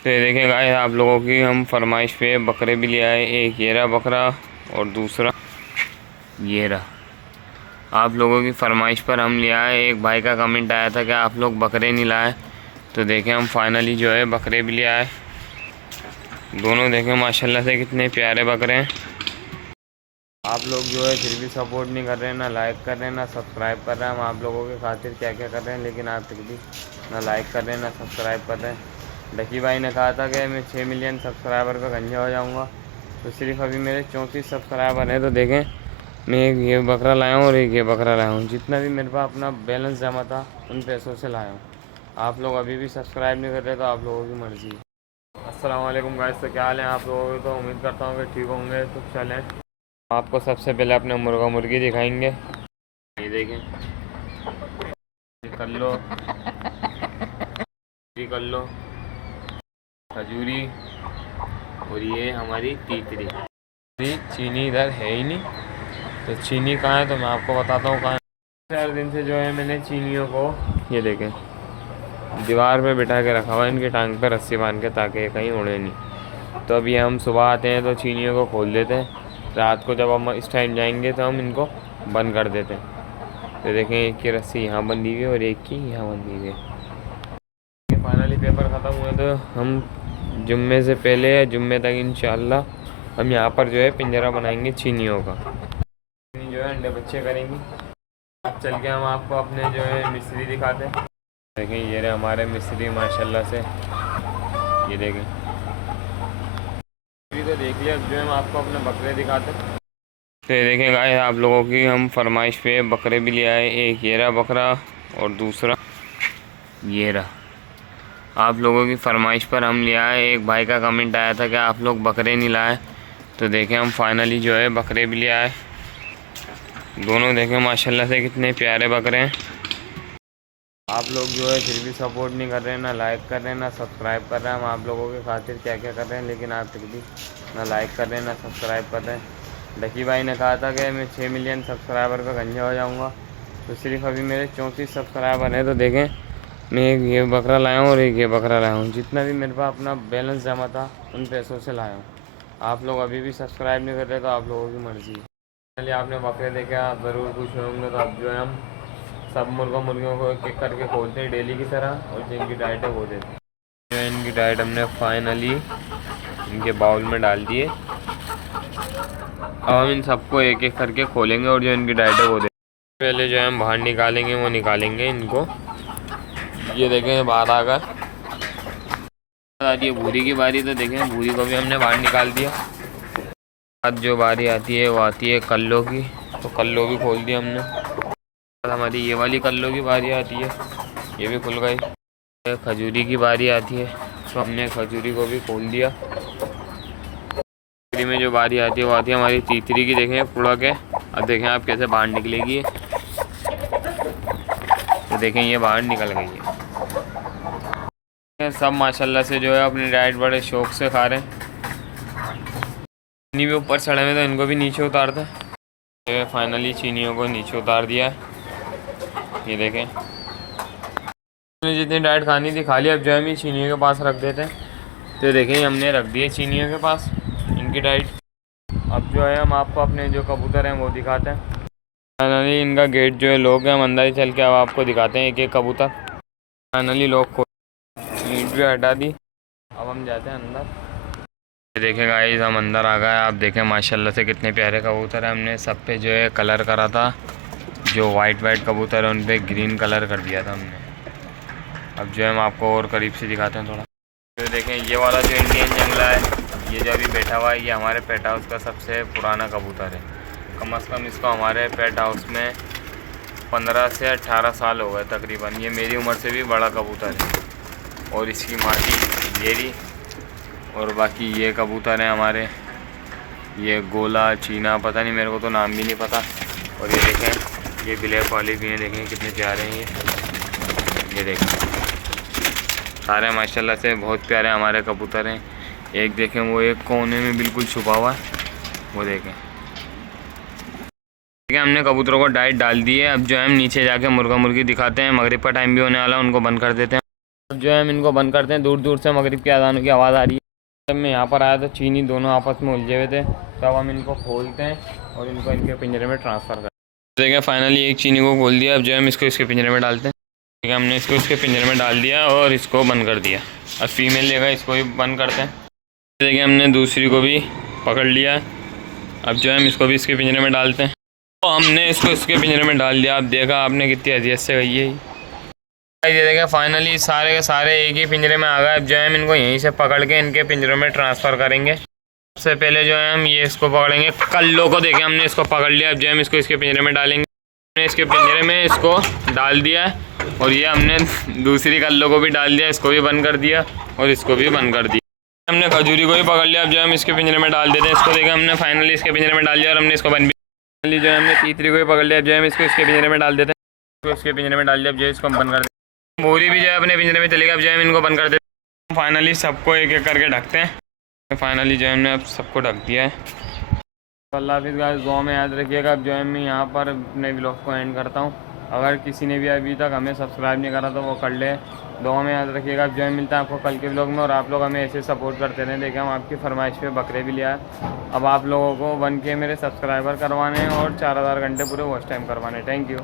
तो ये देखें गाइस, आप लोगों की हम फरमाइश पे बकरे भी ले आए। एक ये रहा बकरा और दूसरा ये रहा। आप लोगों की फरमाइश पर हम ले आए। एक भाई का कमेंट आया था कि आप लोग बकरे नहीं लाए, तो देखें हम फाइनली जो है बकरे भी ले आए। दोनों देखें माशाल्लाह से कितने प्यारे बकरे हैं। आप लोग जो है फिर भी सपोर्ट नहीं कर रहे हैं, ना लाइक कर रहे हैं, ना सब्सक्राइब कर रहे हैं। हम आप लोगों के खातिर क्या क्या कर रहे हैं, लेकिन आप फिर भी ना लाइक कर रहे हैं, ना सब्सक्राइब कर रहे हैं। डकी भाई ने कहा था कि मैं 6 मिलियन सब्सक्राइबर पर गंजा हो जाऊंगा, तो सिर्फ अभी मेरे 34 सब्सक्राइबर हैं। तो देखें, मैं एक ये बकरा लाया हूँ और एक ये बकरा लाया हूँ। जितना भी मेरे पास अपना बैलेंस जमा था उन पैसों से लाया हूँ। आप लोग अभी भी सब्सक्राइब नहीं कर रहे, तो आप लोगों की मर्ज़ी है। अस्सलाम वालेकुम गाइस, तो क्या हाल है आप लोगों के? तो उम्मीद करता हूँ कि ठीक होंगे। तो चलें, आपको सबसे पहले अपने मुर्गा मुर्गी दिखाएंगे। ये देखें, ये कर लो, ये कर लो खजूरी, और ये हमारी तीतरी। चीनी इधर है ही नहीं, तो चीनी कहाँ है तो मैं आपको बताता हूँ कहाँ है। 4 दिन से जो है मैंने चीनियों को, ये देखें, दीवार पे बिठा के रखा हुआ है, इनकी टांग पे रस्सी बांध के, ताकि ये कहीं उड़े नहीं। तो अभी हम सुबह आते हैं तो चीनियों को खोल देते हैं। रात को जब हम इस टाइम जाएंगे तो हम इनको बंद कर देते हैं। तो देखें, एक की रस्सी यहाँ बंधी हुई है और एक की यहाँ बंधी हुई है। फाइनली पेपर ख़त्म हुए तो हम जुम्मे से पहले या जुम्मे तक इंशाल्लाह हम यहाँ पर जो है पिंजरा बनाएंगे चीनियों का। चीनी जो है अंडे बच्चे करेंगी। अब चल के हम आपको अपने जो है मिस्त्री दिखाते हैं। देखें, ये रहे हमारे मिस्त्री माशाल्लाह से। ये देखें, तो देख लिया। अब जो है हम आपको अपने बकरे दिखाते हैं। तो ये देखें गाइस, आप लोगों की हम फरमाइश पे बकरे भी ले आए। एक ये रहा बकरा और दूसरा ये रहा। आप लोगों की फरमाइश पर हम ले आए। एक भाई का कमेंट आया था कि आप लोग बकरे नहीं लाए, तो देखें हम फाइनली जो है बकरे भी ले आए। दोनों देखें माशाल्लाह से कितने प्यारे बकरे हैं। आप लोग जो है फिर भी सपोर्ट नहीं कर रहे हैं, ना लाइक कर रहे हैं, ना सब्सक्राइब कर रहे हैं। हम आप लोगों के खातिर क्या क्या कर रहे हैं, लेकिन आप फिर भी ना लाइक कर रहे हैं, ना सब्सक्राइब कर रहे हैं। डकी भाई ने कहा था कि मैं 6 मिलियन सब्सक्राइबर पर गंजा हो जाऊंगा, तो सिर्फ अभी मेरे 34 सब्सक्राइबर हैं। तो देखें, मैं एक ये बकरा लाया हूँ और एक ये बकरा लाया हूँ। जितना भी मेरे पास अपना बैलेंस जमा था उन पैसों से लाया हूँ। आप लोग अभी भी सब्सक्राइब नहीं कर रहे, तो आप लोगों की मर्ज़ी है। चलिए, आपने बकरे देखे, आप ज़रूर खुश होंगे। तो अब जो है हम सब मुर्गियों को एक एक करके खोलते हैं डेली की तरह, और जिनकी डाइट है वो देते हैं। जो है इनकी डाइट हमने फाइनली इनके बाउल में डाल दिए। अब हम इन सबको एक एक करके खोलेंगे और जो इनकी डाइट है वो देते हैं। पहले जो है हम बाहर निकालेंगे, वो निकालेंगे इनको। ये देखें, बाहर आकर आती है भूरी की बारी, तो देखें भूरी को भी हमने बाहर निकाल दिया। आज जो बारी आती है वो आती है कल्लों की, तो कल्लो भी खोल दिया हमने। हमारी ये वाली कल्लों की बारी आती है, ये भी खुल गई। खजूरी की बारी आती है, तो हमने खजूरी को भी खोल दिया। तीतरी में जो बारी आती है वो आती है हमारी तीतरी की। देखें पुड़ा के, अब देखें आप कैसे बाहर निकलेगी। तो देखें, ये बाहर निकल गई है। सब माशाल्लाह से जो है अपनी डाइट बड़े शौक से खा रहे हैं। चीनी भी ऊपर चढ़े हुए तो इनको भी नीचे उतारते हैं। ये फाइनली चीनियों को नीचे उतार दिया है। ये देखें, जितनी डाइट खानी थी खा ली। अब जो है हम ये चीनियों के पास रख देते हैं। तो देखें, हमने रख दिए चीनियों के पास इनकी डाइट। अब जो है हम आपको अपने जो कबूतर हैं वो दिखाते हैं। फाइनली इनका गेट जो है लोग हैं, हम अंदर ही चल के अब आपको दिखाते हैं एक एक कबूतर। फाइनली लोग खोल, ईंट भी हटा दी। अब हम जाते हैं अंदर। देखें गाइस, हम अंदर आ गए। आप देखें माशाल्लाह से कितने प्यारे कबूतर हैं। हमने सब पे जो है कलर करा था। जो वाइट कबूतर है उन पर ग्रीन कलर कर दिया था हमने। अब जो है हम आपको और करीब से दिखाते हैं थोड़ा। तो देखें, ये वाला जो इंडियन जंगला है, ये जो अभी बैठा हुआ है, ये हमारे पेट हाउस का सबसे पुराना कबूतर है। कम से कम इसको हमारे पेट हाउस में 15 से 18 साल हो गए तकरीबन। ये मेरी उम्र से भी बड़ा कबूतर है। और इसकी मादी येरी, और बाकी ये कबूतर हैं हमारे, ये गोला चीना, पता नहीं, मेरे को तो नाम भी नहीं पता। और ये देखें, ये ब्लैक वाले भी हैं, देखें कितने प्यारे हैं ये देखें, सारे माशाल्लाह से बहुत प्यारे हमारे कबूतर हैं। एक देखें, वो एक कोने में बिल्कुल छुपा हुआ है, वो देखें। ठीक है, हमने कबूतरों को डाइट डाल दी है। अब जो है हम नीचे जाके मुर्गा मुर्गी दिखाते हैं। मगरिब का टाइम भी होने वाला है, उनको बंद कर देते हैं। जो है हम इनको बंद करते हैं। दूर दूर से मगरिब के अज़ानों की आवाज़ आ रही है। जब मैं यहाँ पर आया तो चीनी दोनों आपस में उलझे हुए थे, तो अब हम इनको खोलते हैं और इनको इनके पिंजरे में ट्रांसफ़र करते हैं। देखिए फाइनली एक चीनी को खोल दिया। अब जो है हम इसको इसके पिंजरे में डालते हैं। ठीक है, हमने इसको इसके पिंजरे में डाल दिया और इसको बंद कर दिया। अब फीमेल लेगा, इसको भी बंद करते हैं। देखिए हमने दूसरी को भी पकड़ लिया। अब जो है हम इसको भी इसके पिंजरे में डालते हैं। तो हमने इसको इसके पिंजरे में डाल दिया। अब देखा आपने कितनी अजियत से गई है ये देखें फाइनली सारे के सारे एक ही पिंजरे में आ गए। अब जो है हम इनको यहीं से पकड़ के इनके पिंजरों में ट्रांसफ़र करेंगे। सबसे पहले जो है हम ये इसको पकड़ेंगे, कल्लों को देखें हमने इसको पकड़ लिया। अब जो है हम इसको इसके पिंजरे में डालेंगे। हमने इसके पिंजरे में इसको डाल दिया है और ये हमने दूसरी कल्लों को भी डाल दिया। इसको भी बंद कर दिया और इसको भी बंद कर दिया। हमने खजूरी को भी पकड़ लिया। अब जो हम इसके पिंजरे में डाल देते हैं। इसको देखें हमने फाइनली इसके पिंजरे में डाल दिया और हमने इसको बंद भी। जो है हमने तीसरी को भी पकड़ लिया। अब जो है हम इसको इसके पिंजरे में डाल देते हैं। इसको इसके पिंजरे में डाल दिया। अब जो है इसको हम बंद कर देते हैं। मोरी भी जो है अपने पिंजरे में चलेगा। अब जो है हम इनको बंद कर देते हैं। फाइनली सबको एक एक करके ढकते हैं। फाइनली जो है हमने अब सबको ढक दिया है। अल्लाह हाफिज़ गाइस, दुआ में याद रखिएगा। अब जो है मैं यहाँ पर अपने व्लॉग को एंड करता हूँ। अगर किसी ने भी अभी तक हमें सब्सक्राइब नहीं करा तो वो कर ले। दुआ में याद रखिएगा। अब जो है मिलता है आपको कल के व्लॉग में। और आप लोग हमें ऐसे सपोर्ट करते रहें। देखिए हम आपकी फरमाइश पे बकरे भी लिया है। अब आप लोगों को 1K मेरे सब्सक्राइबर करवाने हैं और 4000 घंटे पूरे वॉच टाइम करवाने। Thank you.